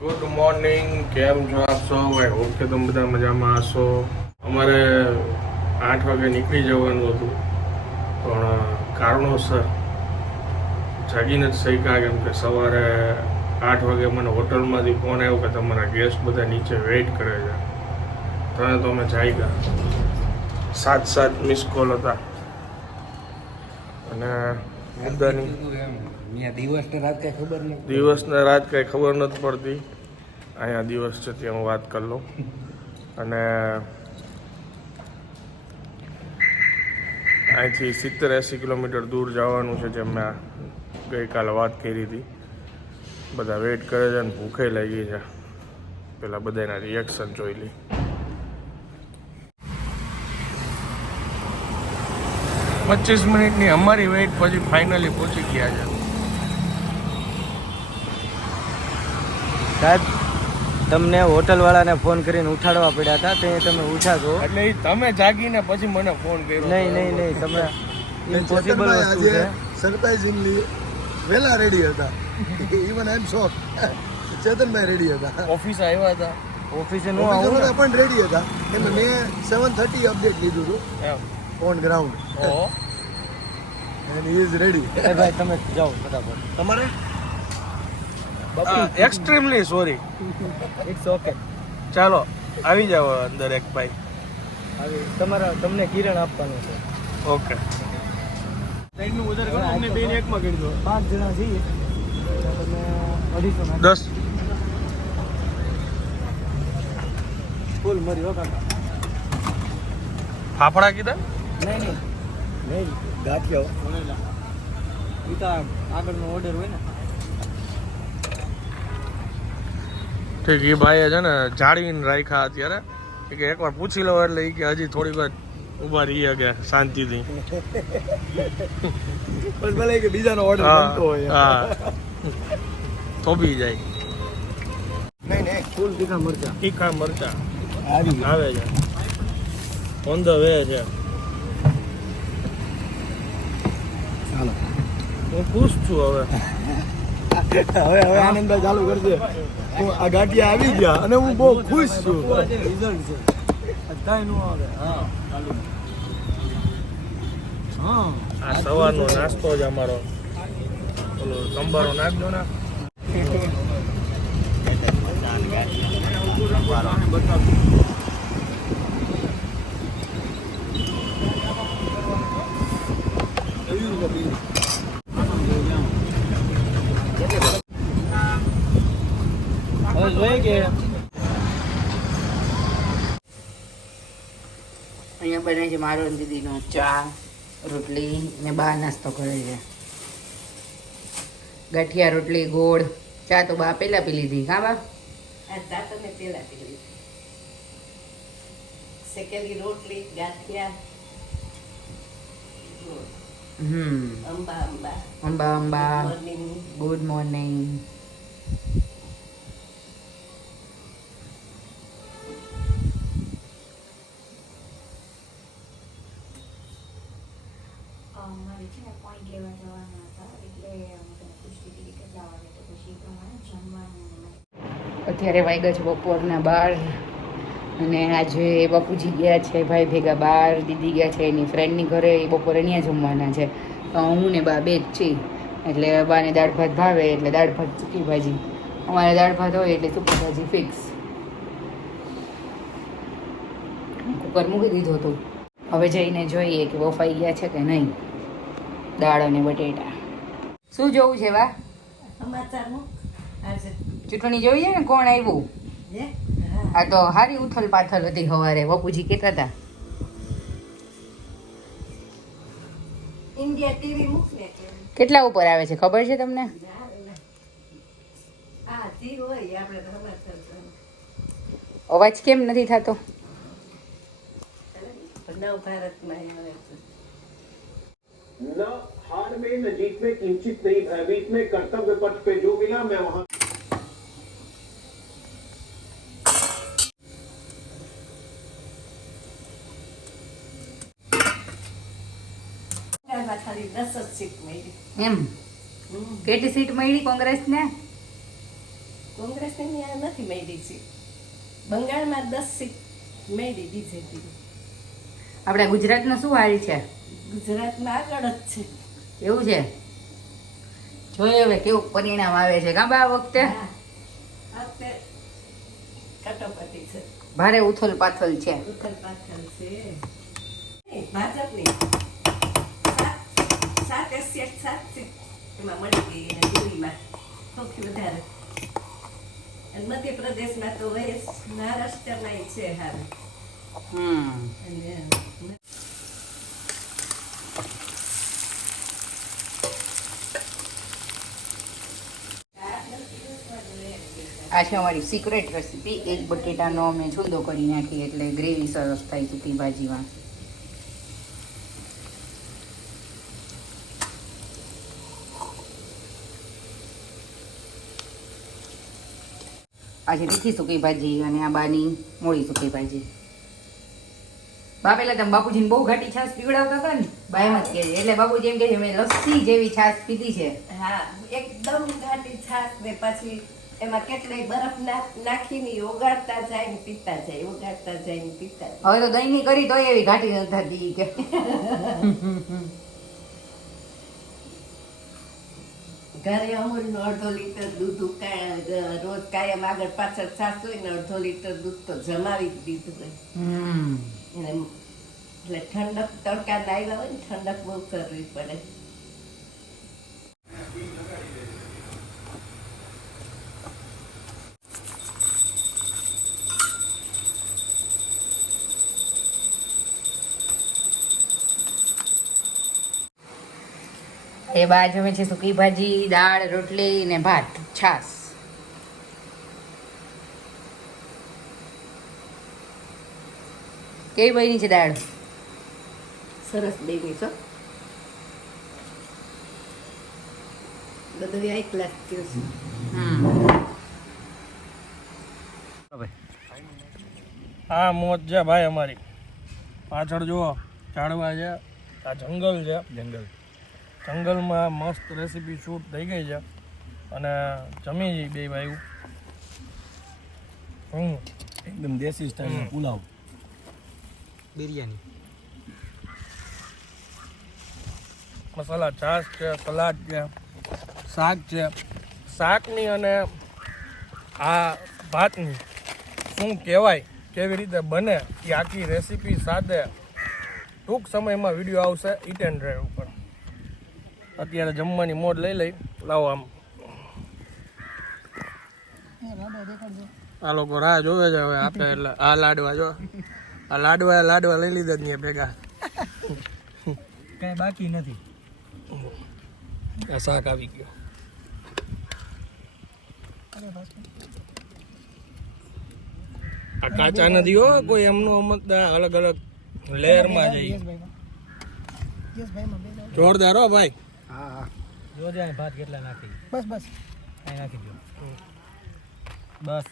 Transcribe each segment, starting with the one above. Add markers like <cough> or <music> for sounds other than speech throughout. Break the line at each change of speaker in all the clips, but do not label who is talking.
Good morning કેમ છો આપ સૌ? આઈ હોપ કે તમે બધા મજામાં હશો. અમારે આઠ વાગે નીકળી જવાનું હતું, પણ કારણોસર જાગીને જ શક્યા, કેમ કે સવારે આઠ વાગે મને હોટલમાંથી ફોન આવ્યો કે તમારા ગેસ્ટ બધા નીચે વેઇટ કરે છે. તને તો અમે જાગ્યા. સાત સાત મિસ કોલ હતા. અને મુદ્દાની
દિવસ ને રાત કઈ ખબર
નથી. પડતી. અહીંયા દિવસ છે ત્યાં હું વાત કરી લઉં. અને અહીંથી સિત્તેર એંસી કિલોમીટર દૂર જવાનું છે જેમ મેં ગઈકાલે વાત કરી હતી. બધા વેઇટ કરે છે અને ભૂખે લાગી છે. પેલા બધાના રિએક્શન જોઈ લી. પચીસ મિનિટની અમારી વેઇટ પછી ફાઇનલી પહોંચી ગયા છે.
સાહેબ તમને હોટલ વાળાને ફોન કરીને ઉઠાડવા પડ્યા હતા તે તમે ઉઠાડો
એટલે એ તમે જાગીને પછી મને ફોન કર્યો
નહીં નહીં નહીં તમે ઇમ્પોસિબલ વસ્તુ છે.
સરપ્રાઇઝિંગલી વેલા રેડી હતા. Even I am shock Chetanbhai ready હતા.
ઓફિસ આવ્યા હતા.
ઓફિસે નો આવું
પણ રેડી હતા. એટલે મેં સેવન થર્ટી અપડેટ લીધું હતું.
એમ.
On
ground.
And he is ready
એ ભાઈ તમે જાઓ ફટાફટ.
તમારે?
એક્સ્ટ્રીમલી સોરી
ઇટ્સ ઓકે
ચાલો આવી જાવ અંદર એક ભાઈ.
આવી તમારા તમને કિરણ આપવાનું છે.
ઓકે.
અમને બેન એકમાં કરી દો. પાંચ જણા છીએ. તમે અઢીસો
દસ.
ફૂલ મરી હો કાકા.
ફાફડા કીધા?
નહીં નહીં. નહીં ગાંઠિયો આગળનો ઓર્ડર હોય ને.
ઠીક એ ભાઈએ છે ને જાળવીને રાખ્યા અત્યારે કે એકવાર પૂછી લો એટલે એ કે હજી થોડીક વાર ઊભા રહીએ કે શાંતિથી.
ભલે કે બીજાનો ઓર્ડર બનતો હોય
હા. થોભી જાય.
નહીં નહીં
ફૂલ તીખા મરચા.
તીખા મરચા.
આવી
આવે છે. ઓન ધ વે છે.
ચાલો.
હું ખુશ છું હવે.
હવે હવે આનંદ ચાલુ કરશે હું આ ગાંઠિયા આવી ગયા અને હું બહુ ખુશ છું.
રિઝલ્ટ છે બધાયનું આવે હા હા
આ સવારનો નાસ્તો જ અમારો. ઓલો સંભારો નાખજો ને
જોઈએ કે
અહીંયા બને છે મારો દીદીનો ચા રોટલી ને બા નાસ્તો કરે છે. ગાંઠિયા રોટલી ગોળ ચા તો બા પહેલાં પી લીધી હા બા?
ચા તો મેં પેલા પી લીધી. શેકેલી રોટલી ગાંઠિયા
હમ.
અંબા અંબા.
અંબા અંબા. ગુડ મોર્નિંગ
લેવા જવાના હતા એટલે હું પૂછતી હતી કે કેટલા વાગે તો પછી પ્રમાણે જમવાનું
અત્યારે વાગ્યા છે બપોરના બાર અને આજે બાપુજી ગયા છે, ભાઈ ભેગા બાર, દીદી ગયા છે, એની ફ્રેન્ડની ઘરે એ બપોરે ત્યાં જમવાના છે. તો હું ને બા બે જ છીએ. એટલે બાને દાળ ભાત ભાવે, એટલે દાળ ભાત સૂકી ભાજી. અમારે દાળ ભાત હોય એટલે સૂકી ભાજી ફિક્સ કુકર મૂકી દીધું હતો હવે જઈને જોઈએ કે બફાઈ ગયા છે કે નહીં. દાળ અને બટેટા. શું જોવું છે વા ચૂંટણી જોઈ છે. ને કોણ આવ્યું? આ તો હારી ઉથલ પાથલ હતી સવારે બપુજી કહેતા હતા. કેટલા ઉપર આવે છે ખબર છે તમને. અવાજ કેમ નથી થતો?
નવ ભારતમાં
न हार में न जीत में किंचित नहीं भयभीत में कर्तव्य पथ पे जो मिला मैं वहां
બંગાળમાં ખાલી દસ જ સીટ મળી
એમ કેટલી સીટ મળી કોંગ્રેસને
કોંગ્રેસ પ્રદેશની ત્યાં નથી મેળવી છે બંગાળમાં દસ સીટ મેળવી બીજેપી
આપણા ગુજરાતનું શું હાલ છે
ગુજરાતમાં આગળ જ છે.
એવું છે? જોઈએ હવે કેવું પરિણામ આવે છે. કાં બા આ વખતે
કટોકટી છે.
ભારે ઉથલ પાથલ છે.
ઉથલ પાથલ છે. ભાજપની સાત સીટ એમાં મળી ગઈ એને દિલ્હીમાં સૌથી વધારે. અને મધ્યપ્રદેશમાં તો વયસ મહારાષ્ટ્રમાં છે હાલ
હમ.
અને
આ છે અમારી સિક્રેટ રેસીપી એક બટેટાનો અમે છૂંદો કરી નાખીએ એટલે ગ્રેવી સરસ થાય સૂકી ભાજીમાં આ છે તીખી સૂકી ભાજી અને આ બાની મોળી સૂકી ભાજી. બા પેલા તમે બાપુજીને બહુ ઘાટી છાશ પીવડાવતા હતા ને બાયમાં જ કહે એટલે બાપુજી એમ છે મેં લસ્સી જેવી છાશ પીધી છે.
હા, એકદમ ઘાટી છાશ ને પછી એમાં કેટલાય બરફ નાખ નાખીને ઓગાળતા જાય ને પીતા જાય ઓગાળતા જાય ને પીતા જાય.
હવે તો દહીંની કરી તો એવી ઘાટી નથી થતી કે.
ઘરે અમૂલનું અડધો લીટર દૂધ ઉકાળ રોજ કાયમ આગળ પાછળ સાસુ હોય ને અડધો લીટર દૂધ તો જમાવી જ દીધું હોય. એટલે ઠંડક તડકા આવ્યા હોય ને ઠંડક બહુ કરવી પડે.
એ બા જમે છે સૂકી ભાજી દાળ રોટલી ને ભાત છાસ. કેવી બની છે દાળ?
સરસ બેની છો. બધું એક ક્લાસ છે.
હમ.
મોજ છે ભાઈ અમારી. પાછળ જુઓ ઝાડવા છે. આ જંગલ છે. જંગલ. જંગલમાં મસ્ત રેસીપી શૂટ થઈ ગઈ છે. અને જમી જઈ બે ભાઈ હમ.
એકદમ દેશી સ્ટાઈલ પુલાવ.
બિરયાની.
મસાલા છાશ છે સલાડ છે શાક છે. શાકની અને આ ભાતની શું કહેવાય કેવી રીતે બને એ આખી રેસીપી સાથે ટૂંક સમયમાં વીડિયો આવશે. Eat and drive. અત્યારે જમવાની મોડ લઈ લઈ. લાવો આમ. આ લોકો રાહ જોવે છે હવે આપે એટલે. આ લાડવા જો. આ લાડવા લાડવા લઈ લીધા જ નહીં ભેગા.
કઈ બાકી નથી.
આ શાક આવી ગયો. આ કાચા નથી હો કોઈ એમનું અમુક અલગ અલગ લેયરમાં જઈએ જોરદાર હો ભાઈ.
હા. હા
જોજે અહીં ભાત કેટલા નાખી?
બસ બસ.
અહીં નાખી દો બસ.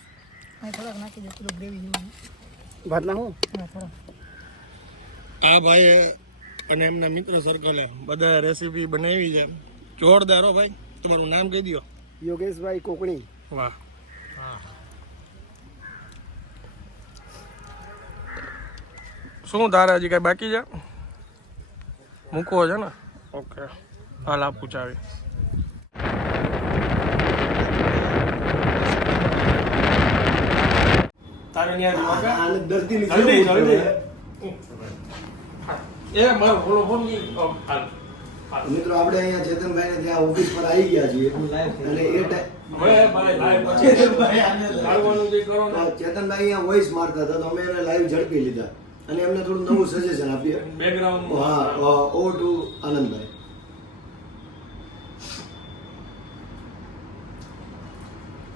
થોડાક નાખી દે પેલું ગ્રેવી જેવું ભાત નાખું? હા થોડા
આ ભાઈ અને એમના મિત્ર સર્કલે બધા રેસીપી બનાવી છે. જોરદાર હો ભાઈ. તમારું નામ કહી દો
યોગેશભાઈ કોકણી.
વાહ. શું તારે હજી કાંઈ બાકી છે? મૂકવો છે ને? ઓકે. આ પૂછાવી
મિત્રો આપણે અહીંયા ચેતનભાઈ ને ત્યાં ઓફિસ પર આવી ગયા છીએ અને એ ટાઈમ
હવે ભાઈ લાઈવ
ચેતનભાઈ આને
લાવવાનું જે કરો ને
ચેતનભાઈ અહીંયા વોઇસ મારતા હતા તો અમે એને લાઈવ ઝડપી લીધા અને એમને થોડું નવું સજેશન આપીએ
બેકગ્રાઉન્ડ
હા ઓ ટુ આનંદભાઈ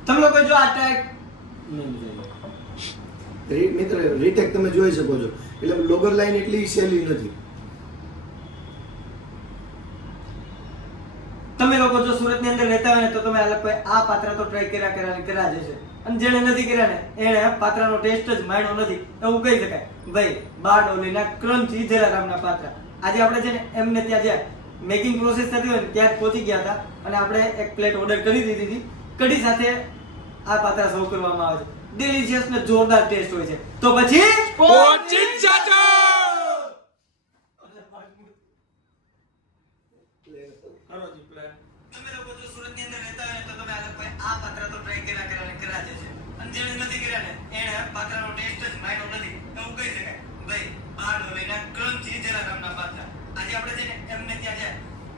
તમે લોકો જો આ ટેગ
મિત્ર રીટેક તમે જોઈ શકો છો. એટલે લોગર લાઈન એટલી સહેલી નથી.
તમે લોકો જો સુરતની અંદર રહેતા હોય ને તો તમે આ લોકો આ પાત્ર તો ટ્રાય કર્યા કર્યા કર્યા જ હશે. અને જેણે નથી કર્યા ને એણે આ પાત્રનો ટેસ્ટ જ માણ્યો નથી. એવું કહી શકાય. ભાઈ બારડોલીના ક્રમથી જલારામના પાત્ર. આજે આપણે છે ને એમને ત્યાં જ્યાં મેકિંગ પ્રોસેસ થતી હોય ને ત્યાં જ પહોંચી ગયા હતા. અને આપણે એક પ્લેટ ઓર્ડર કરી દીધી હતી. કઢી સાથે આ પાત્ર સર્વ કરવામાં આવે છે. ડિલિશિયસ ને જોરદાર ટેસ્ટ હોય છે. તો પછી તમે લોકો જો સુરતની અંદર રહેતા હોય તો તમે આ પાત્રા તો try કર્યા કર્યા કર્યા જ હશે. અને જેણે નથી કર્યા ને એણે પાત્રાનો ટેસ્ટ જ માણ્યો નથી એવું કહી શકાય ભાઈ આ ડોલીના crunchy જલારામના પાત્ર આજે આપણે છે ને એમને ત્યાં છે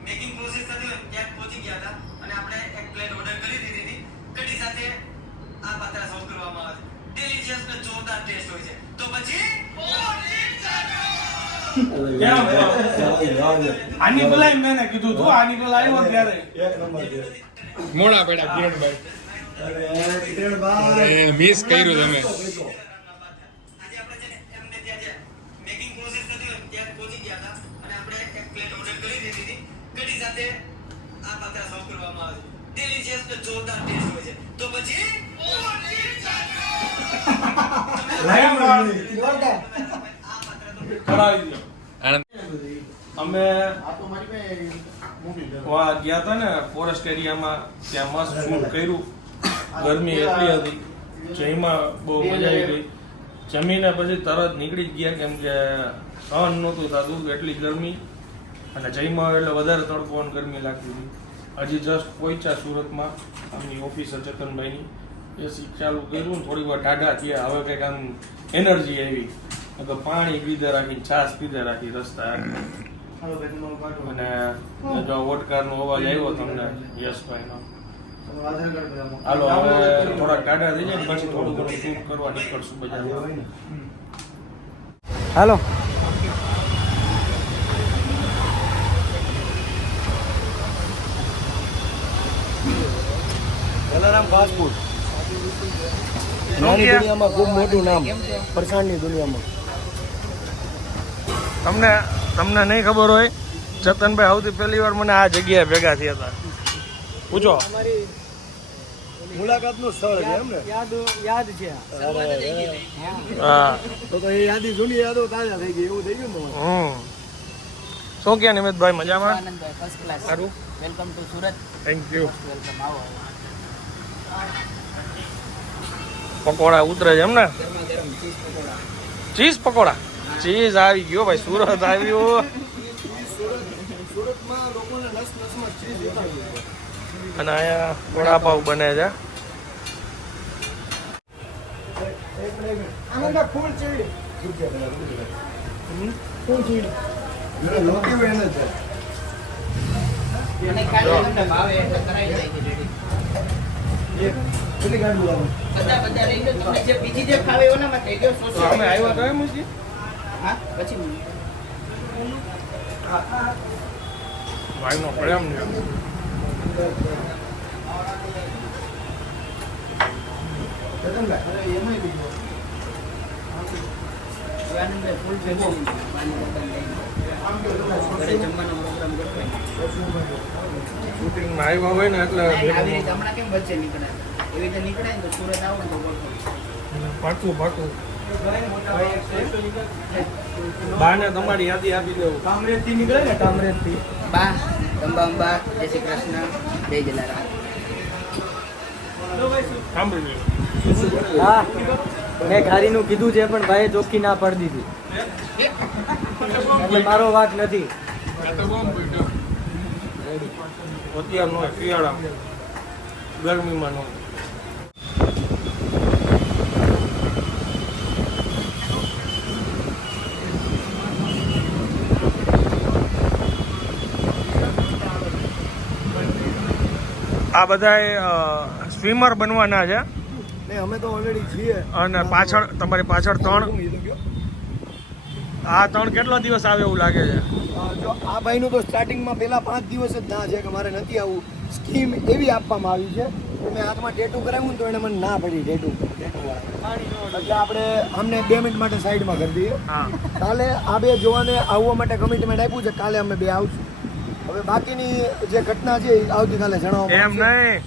મેકિંગ પ્રોસેસ થતી હોય ત્યાં પહોંચી ગયા હતા અને આપણે એક પ્લેટ ઓર્ડર કરી દીધી હતી કઢી સાથે આ પાત્રા સર્વ કરવામાં આવે છે ડિલિશિયસ ને જોરદાર ટેસ્ટ હોય છે તો પછી
આની પેલા મેં કીધું તું આની પેલા આવ્યો ત્યારે.
એક નંબર
મોડા પડ્યા કિરણભાઈ મિસ કર્યું તમે.
અમે ગયા હતા ને ફોરેસ્ટ એરિયામાં ત્યાં મસ્ત શૂટ કર્યું ગરમી એટલી હતી. જઈમાં બહુ મજા આવી ગઈ જમીને પછી તરત નીકળી જ ગયા કેમ કે સહન નહોતું થતું એટલી ગરમી અને જઈમાં એટલે વધારે તડકો ગરમી લાગતી હતી હજી જસ્ટ પહોંચ્યા સુરતમાં આમની ઓફિસર ચેતનભાઈની એસી ચાલુ કર્યું ને થોડી વાર ટાઢા થયા. હવે કંઈક આમ એનર્જી આવી. તો પાણી પીધે રાખી છાશ પીધે રાખી રસ્તા અને જો વોટકારનો અવાજ આવ્યો તમને યશભાઈનો. હાલો હવે થોડાક ટાઢા થઈ જાય ને પછી થોડું ઘણું શૂટ કરવા નીકળશું બજાર
હાલો.
Jalaram fast food. નાની દુનિયામાં ખૂબ મોટું નામ ફરસાણની દુનિયામાં.
તમને તમને નહીં ખબર હોય જતનભાઈ સૌથી પહેલી વાર મને આ જગ્યાએ ભેગા થયા હતા. પૂછો.
અમારી મુલાકાતનું સ્થળ છે એમ ને?
યાદ યાદ છે.
હા.
તો તો એ યાદી જૂની યાદો તાજા થઈ ગઈ એવું થઈ ગયું ને
હમ. શું કે નિમિતભાઈ મજામાં?
આનંદભાઈ ફર્સ્ટ ક્લાસ
સારું.
Welcome to Surat
thank you
welcome આવો.
પકોડા ઉતરે છે એમ ને
ચીઝ પકોડા?
ચીઝ આવી ગયો ભાઈ, સુરત આવ્યું. અને અહીંયા વડાપાવ બને છે.
અને ખાલી તમને ભાવે એટલે કરાવી દઈએ ready.
એક કેટલી ગાંઠ બોલાવો
બધા બધા લઈ લો. તમને જે બીજી જે ખાવે
તો અમે આવ્યા તો એમ જ
હા? પછી
ભાઈનો પ્રેમ છે.
ચેતનભાઈ એમાંય બીજો
આનંદભાઈ ફૂલ ભેગો પાણી જમવાનો પ્રોગ્રામ કરતો
શૂટિંગમાં આવ્યા હોય ને એટલે
આવી રીતે હમણાં કેમ વચ્ચે નીકળ્યા? એવી રીતે નીકળે ને તો સુરત આવો ને તો
પાકું પાકું બાને તમારી યાદી આપી દેવું.
કામરેજથી નીકળે ને? કામરેજથી
બા અંબા અંબા જય શ્રી કૃષ્ણ જય જલારામ.
હા મેં ઘારીનું કીધું છે પણ ભાઈએ ચોખ્ખી ના પાડી દીધી. એટલે મારો વાત નથી.
અત્યાર નો શિયાળા. ગરમીમાં નો. આ બધા સ્વિમર બનવાના છે.
અમે તો ઓલરેડી છીએ.
અને પાછળ તમારી પાછળ ત્રણ. આ ત્રણ કેટલો દિવસ આવે એવું લાગે છે?
જો આ ભાઈનું તો સ્ટાર્ટિંગમાં પહેલાં પાંચ દિવસ જ ના છે કે મારે નથી આવું. સ્કીમ એવી આપવામાં આવી છે. કે મેં હાથમાં ટેટુ કરાવ્યું ને તો એને મને ના પડી ટેટુ એટલે આપણે અમને બે મિનિટ માટે સાઈડમાં કરી દઈએ. કાલે આ બે જોવાને આવવા માટે કમિટમેન્ટ આપ્યું છે. કાલે અમે બે આવશું. હવે બાકીની જે ઘટના છે એ આવતીકાલે જણાવવામાં
એમ નહીં.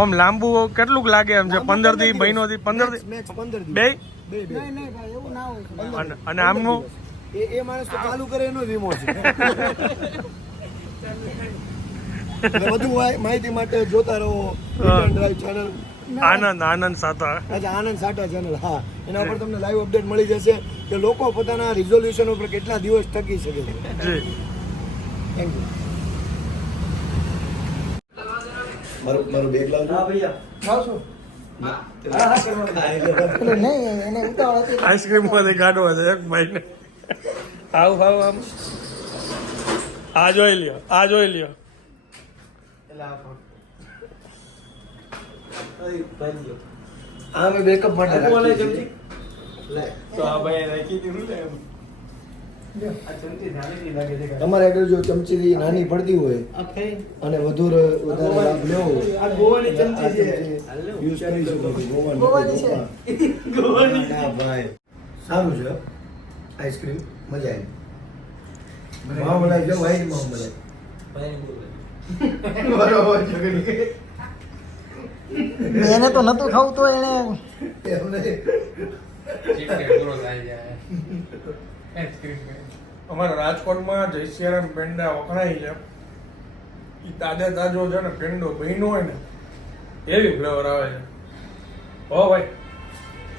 આમ લાંબુ કેટલું લાગે એમ છે? પંદરથી મહિનો થી પંદરથી
મેચ પંદર દિવસ
બે?
નહીં ભાઈ એવું ના હોય.
અને આમનું?
એ એ માણસ તો ચાલુ કરે એનો વીમો છે. વધુ માહિતી માટે જોતા રહો. ડ્રાઈવ ચેનલ
આનંદ આનંદ સાતા
અચ્છા આનંદ સાટા ચેનલ હા. એના ઉપર તમને લાઈવ અપડેટ મળી જશે કે લોકો પોતાના રિઝોલ્યુશન ઉપર કેટલા દિવસ ટકી શકે છે.
જી.
થેન્ક યુ મારું મારું બેગ લાવજો.
હા ભૈયા.
લાવશો?
આઈસ્ક્રીમમાંથી કાઢવા છે એક આવ આવ આમ. આ જોઈ લ્યો આ જોઈ લ્યો.
આ
બેકઅપ માટે
બોલે
રાખી લે.
તો આ ભાઈ રાખી દીધું ને એમ. આ ચમચી નાની લાગે છે કાંઈ.
તમારે આગળ જો ચમચી નાની પડતી હોય અને વધુ વધારે લાભ લેવો
આ ગોવાની ચમચી છે.
યુઝ કરી શકો ગોવાની
ગોવાની છે. <laughs> ગોવાની.
ભાઈ. સારું છે. આઈસ્ક્રીમ મજા આવી. માવ મલાઈ જો વાઈટ માવ મલાઈ
ભાઈ બોલે.
બરોબર ઝઘડી
એને તો નતું ખાવું તો એને
અમારા રાજકોટમાં જયસિયારામ પેંડા વખણાય છે. એ તાજે તાજો છે ને પેંડો બહેનો હોય ને એવી ફ્લેવર આવે છે. હો ભાઈ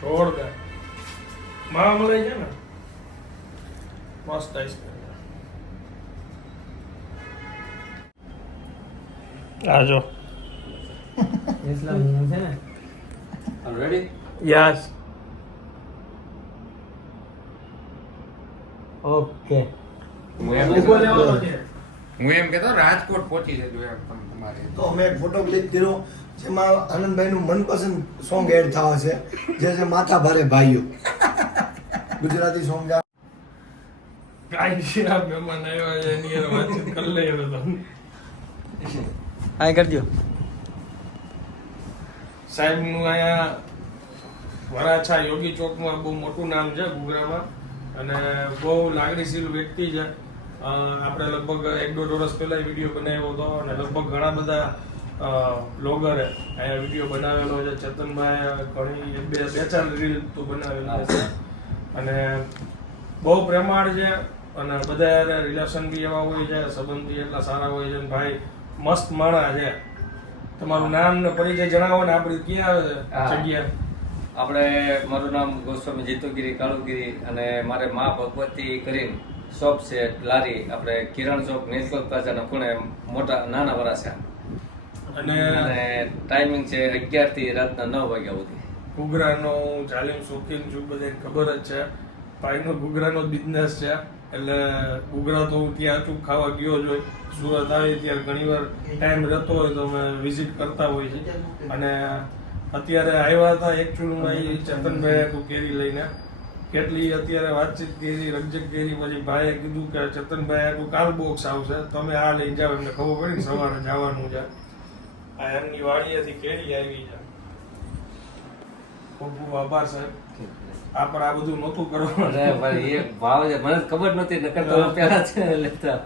જોરદાર. મા મળે છે ને? મસ્ત આઈસ્ક્રીમ આ જો
ઇસ્લામ છે ને
યસ
ઓકે
હું એમ કહેતો રાજકોટ પહોંચી જજો એમ તમ- તમારે
તો અમે એક ફોટો ક્લિક કર્યો જેમાં આનંદભાઈનું મનપસંદ સોંગ એડ થવા છે જે છે માથા ભારે ભાઈઓ. ગુજરાતી સોંગ
હા કરજો.
સાહેબનું અહીંયા વરાછા યોગી ચોકમાં બહુ મોટું નામ છે ગુગરામાં અને બહુ લાગણીશીલ વ્યક્તિ છે. આપણે લગભગ એક દોઢ વર્ષ પહેલા વીડિયો બનાવ્યો હતો અને લગભગ ઘણા બધા બ્લોગરે અહીંયા વીડિયો બનાવેલો છે. ચેતનભાઈ ઘણી બે બે ચાર રીલ તો બનાવેલા છે. અને બહુ પ્રેમાળ છે અને બધા રિલેશન બી એવા હોય છે સંબંધ બી એટલા સારા હોય છે ભાઈ મસ્ત માણા છે. તમારું નામ ને પરિચય જણાવો ને આપણે ક્યાં જગ્યા?
આપણે મારું નામ ગોસ્વામી જીતુગીરી કાળુગીરી અને મારે મા ભગવતી કરીને શોપ છે લારી. આપણે કિરણ ચોક નેશનલ પ્લાઝાના ખૂણે મોટા નાના વરાસા
અને
અને ટાઈમિંગ છે અગિયારથી રાતના નવ વાગ્યા સુધી.
હું જાલિમ શોખીન છું બધાને ખબર જ છે. ભાઈનો ઘૂઘરાનો બિઝનેસ છે. એટલે ઘૂઘરા તો હું ત્યાં અચૂક ખાવા ગયો જ હોય. સુરત આવી ત્યારે ઘણીવાર ટાઈમ રહેતો હોય તો અમે વિઝિટ કરતા હોય છે. અને અત્યારે આવ્યા હતા એકચ્યુઅલમાં એ ચેતનભાઈ હતું કેરી લઈને. કેટલી અત્યારે વાતચીત કરી રંજક કરી, પછી ભાઈએ કીધું કે ચેતનભાઈ આખું કાલ બોક્સ આવશે. તમે આ લઈને જાઓ, એમને ખબર પડી સવારે જવાનું છે. આ એમની વાડીએથી કેરી આવી છે. ખૂબ ખૂબ આભાર સાહેબ. આ પણ આ બધું નહોતું કરવાનું.
ભાઈ એક ભાવ છે. મને ખબર નહોતી નકર તો પેલા છે લેતા.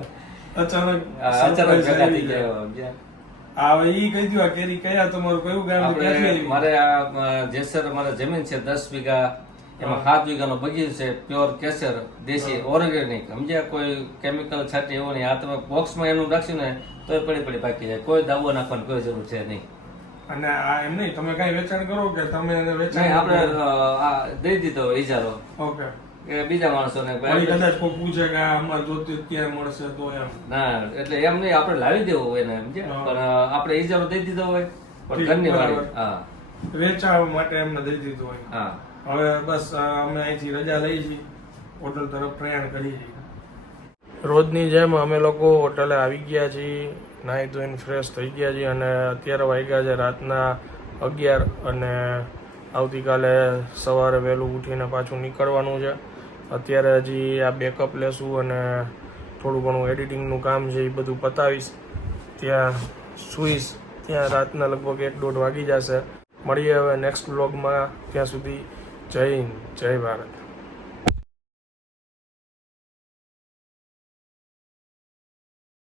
અચાનક
અચાનક ભેગા થઈ ગયા.
આ ઈ કહી દો આ કેરી કયા તમારું કયું ગામ
મારે આ જેસર મારે જમીન છે દસ વીઘા. એમાં સાત વીઘાનો બગીચો છે પ્યોર કેસર દેશી ઓર્ગેનિક. સમજ્યા? કોઈ કેમિકલ છાંટી એવું નહીં આ તમે બોક્સમાં એનું રાખ્યું ને તોય પડી પડી પાકી જાય. કોઈ દાવો નાખવાની કોઈ જરૂર છે નહીં.
અને આ એમ નહીં તમે કઈ વેચાણ કરો કે તમે એને વેચાણ
નહીં આપણે આ દઈ દીધો ઇજારો
ઓકે.
કે બીજા માણસોને
ને કદાચ કોઈ પૂછે કે આ અમારે જોતી ક્યાં મળશે તો એમ.
ના એટલે એમ નહીં આપણે લાવી દેવો હોય ને
હા.
પણ આપણે ઈજારો દઈ દીધો હોય પણ ઘરની વાળી હા.
વેચાણ માટે એમને દઈ દીધો હોય.
હા.
હવે બસ અમે અહીંથી રજા લઈ છીએ હોટલ તરફ પ્રયાણ કરી છીએ. રોજની જેમ અમે લોકો હોટલે આવી ગયા છીએ નાહી ધોઈને ફ્રેશ થઈ ગયા છીએ અને અત્યારે વાગ્યા છે રાતના અગિયાર અને આવતીકાલે સવારે વહેલું ઉઠીને પાછું નીકળવાનું છે. અત્યારે હજી આ બેકઅપ લેશું અને થોડું ઘણું એડિટિંગનું કામ છે એ બધું પતાવીશ. ત્યાં સુઈશ. ત્યાં રાતના લગભગ એક દોઢ વાગી જશે. મળીએ હવે નેક્સ્ટ બ્લોગમાં ત્યાં સુધી જય હિન્દ, જય ભારત.